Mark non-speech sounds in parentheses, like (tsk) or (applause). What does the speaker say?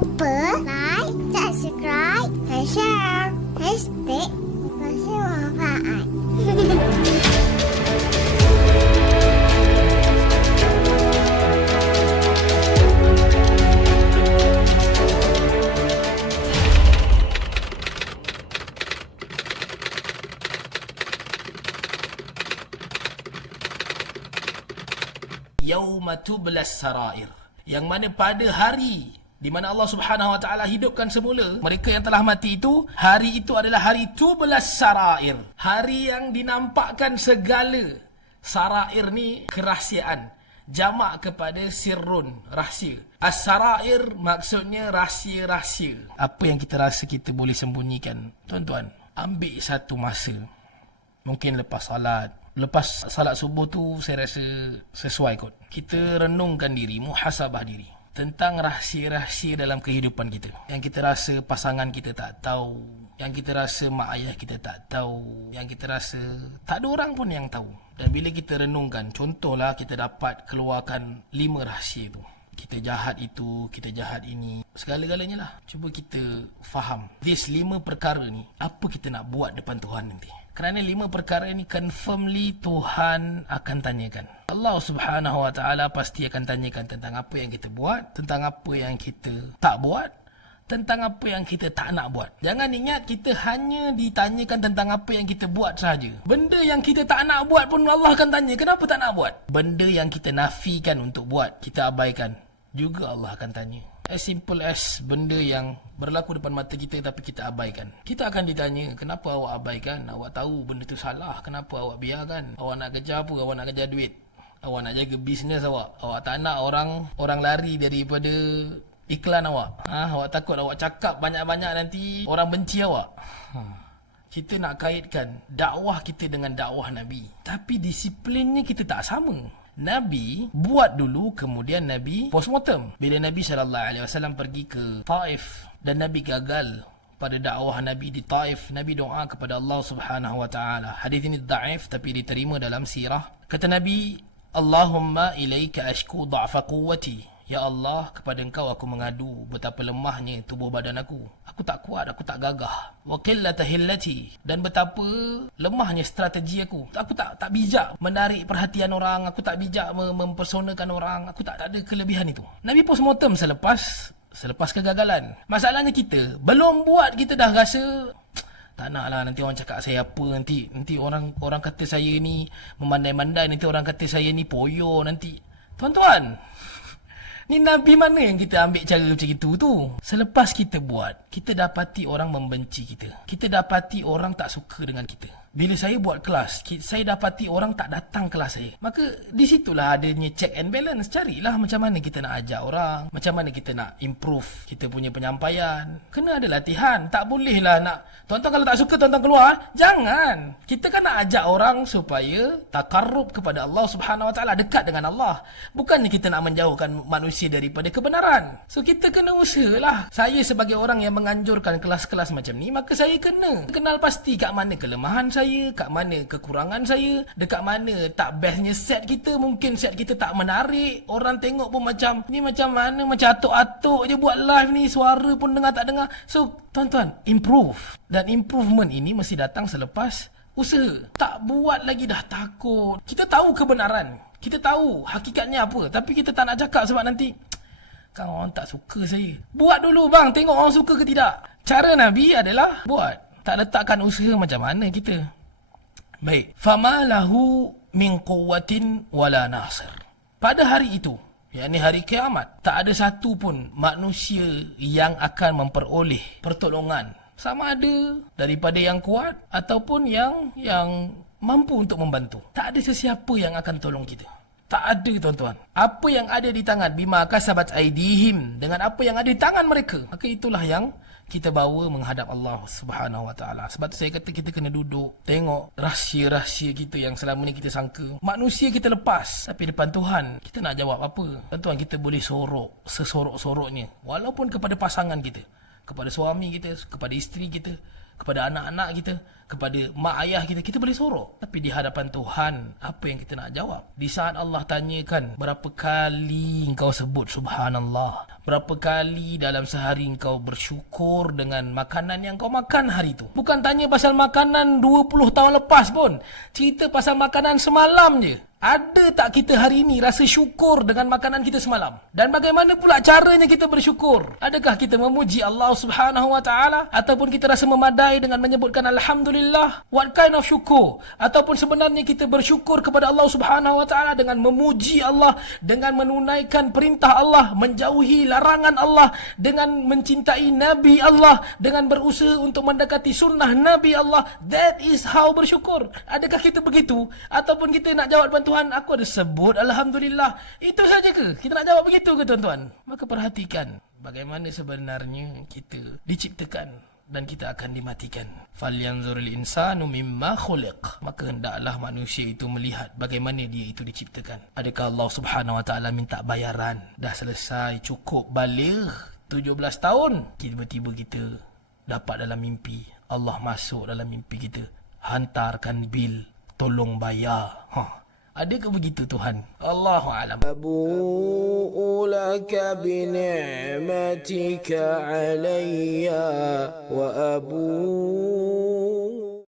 lupa like, subscribe dan share. Hashtag Motivasi Manfaat. yauma tublas sarair yang mana pada hari di mana Allah Subhanahu wa taala hidupkan semula mereka yang telah mati itu hari itu adalah hari tublas sarair. Hari yang dinampakkan segala sarair ni kerahsiaan. Jamak kepada sirrun rahsia. As-sarair maksudnya rahsia-rahsia. Apa yang kita rasa kita boleh sembunyikan? Tuan-tuan ambil satu masa. Mungkin lepas salat. Lepas salat subuh tu Saya rasa sesuai kot. Kita renungkan diri Muhasabah diri Tentang rahsia-rahsia dalam kehidupan kita Yang kita rasa pasangan kita tak tahu Yang kita rasa mak ayah kita tak tahu Yang kita rasa Tak ada orang pun yang tahu Dan bila kita renungkan Contohlah kita dapat keluarkan Lima rahsia tu kita jahat itu, kita jahat ini. Segala-galanya lah. Cuba kita faham. This lima perkara ni, apa kita nak buat depan Tuhan nanti. Kerana lima perkara ini confirmly Tuhan akan tanyakan. Allah subhanahu wa ta'ala pasti akan tanyakan tentang apa yang kita buat, tentang apa yang kita tak buat, tentang apa yang kita tak nak buat. Jangan ingat kita hanya ditanyakan tentang apa yang kita buat saja. Benda yang kita tak nak buat pun Allah akan tanya, kenapa tak nak buat? Benda yang kita nafikan untuk buat, kita abaikan juga Allah akan tanya. As simple as benda yang berlaku depan mata kita tapi kita abaikan. Kita akan ditanya, kenapa awak abaikan? Awak tahu benda tu salah, kenapa awak biarkan? Awak nak kerja apa? Awak nak kerja duit? Awak nak jaga bisnes awak? Awak tak nak orang orang lari daripada iklan awak? Ha? Awak takut awak cakap banyak-banyak nanti orang benci awak? Ha. Kita nak kaitkan dakwah kita dengan dakwah Nabi. Tapi disiplinnya kita tak sama. Nabi buat dulu kemudian Nabi postmortem. Bila Nabi SAW pergi ke Taif dan Nabi gagal pada dakwah Nabi di Taif, Nabi doa kepada Allah Subhanahu wa taala. Hadis ini dhaif tapi diterima dalam sirah. Kata Nabi, "Allahumma ilaika ashku dha'fa quwwati." Ya Allah, kepada engkau aku mengadu betapa lemahnya tubuh badan aku. Aku tak kuat, aku tak gagah. Wa qillata hillati dan betapa lemahnya strategi aku. Aku tak tak bijak menarik perhatian orang, aku tak bijak mempersonakan orang, aku tak, tak ada kelebihan itu. Nabi postmortem selepas selepas kegagalan. Masalahnya kita belum buat kita dah rasa tak nak lah nanti orang cakap saya apa nanti nanti orang orang kata saya ni memandai-mandai nanti orang kata saya ni poyo nanti tuan-tuan Ni Nabi mana yang kita ambil cara macam itu tu? Selepas kita buat, kita dapati orang membenci kita. Kita dapati orang tak suka dengan kita. Bila saya buat kelas, saya dapati orang tak datang kelas saya. Maka di situlah adanya check and balance. Carilah macam mana kita nak ajak orang, macam mana kita nak improve kita punya penyampaian. Kena ada latihan. Tak bolehlah nak tuan-tuan kalau tak suka tuan-tuan keluar, jangan. Kita kan nak ajak orang supaya takarrub kepada Allah Subhanahu Wa Taala, dekat dengan Allah. Bukannya kita nak menjauhkan manusia daripada kebenaran. So kita kena usahalah. Saya sebagai orang yang menganjurkan kelas-kelas macam ni, maka saya kena kenal pasti kat mana kelemahan saya saya, kat mana kekurangan saya, dekat mana tak bestnya set kita, mungkin set kita tak menarik, orang tengok pun macam, ni macam mana, macam atuk-atuk je buat live ni, suara pun dengar tak dengar. So, tuan-tuan, improve. Dan improvement ini mesti datang selepas usaha. Tak buat lagi dah takut. Kita tahu kebenaran. Kita tahu hakikatnya apa. Tapi kita tak nak cakap sebab nanti (tsk) kan orang tak suka saya. Buat dulu bang, tengok orang suka ke tidak. Cara Nabi adalah buat tak letakkan usaha macam mana kita. Baik. Fama lahu min quwwatin wala nasir. Pada hari itu, yakni hari kiamat, tak ada satu pun manusia yang akan memperoleh pertolongan sama ada daripada yang kuat ataupun yang yang mampu untuk membantu. Tak ada sesiapa yang akan tolong kita. Tak ada tuan-tuan. Apa yang ada di tangan bima kasabat aidihim dengan apa yang ada di tangan mereka, maka itulah yang kita bawa menghadap Allah Subhanahu Wa Taala. Sebab tu saya kata kita kena duduk tengok rahsia-rahsia kita yang selama ni kita sangka manusia kita lepas tapi depan Tuhan kita nak jawab apa? Tuan kita boleh sorok sesorok-soroknya walaupun kepada pasangan kita, kepada suami kita, kepada isteri kita, kepada anak-anak kita, kepada mak ayah kita, kita boleh sorok. Tapi di hadapan Tuhan, apa yang kita nak jawab? Di saat Allah tanyakan, berapa kali engkau sebut subhanallah? Berapa kali dalam sehari kau bersyukur dengan makanan yang kau makan hari tu? Bukan tanya pasal makanan 20 tahun lepas pun. Cerita pasal makanan semalam je. Ada tak kita hari ini rasa syukur dengan makanan kita semalam? Dan bagaimana pula caranya kita bersyukur? Adakah kita memuji Allah Subhanahu Wa Taala ataupun kita rasa memadai dengan menyebutkan alhamdulillah? What kind of syukur? Ataupun sebenarnya kita bersyukur kepada Allah Subhanahu Wa Taala dengan memuji Allah, dengan menunaikan perintah Allah, menjauhi larangan Allah, dengan mencintai Nabi Allah, dengan berusaha untuk mendekati sunnah Nabi Allah. That is how bersyukur. Adakah kita begitu ataupun kita nak jawab bantu Tuhan aku ada sebut Alhamdulillah Itu saja ke? Kita nak jawab begitu ke tuan-tuan? Maka perhatikan Bagaimana sebenarnya kita diciptakan dan kita akan dimatikan. Falyanzuril insanu mimma khuliq. Maka hendaklah manusia itu melihat bagaimana dia itu diciptakan. Adakah Allah Subhanahu Wa Taala minta bayaran? Dah selesai cukup balik 17 tahun. Tiba-tiba kita dapat dalam mimpi. Allah masuk dalam mimpi kita. Hantarkan bil. Tolong bayar. Ha. Ada ke begitu Tuhan? Allahu alam. Abu ulaka bi ni'matika 'alayya wa abu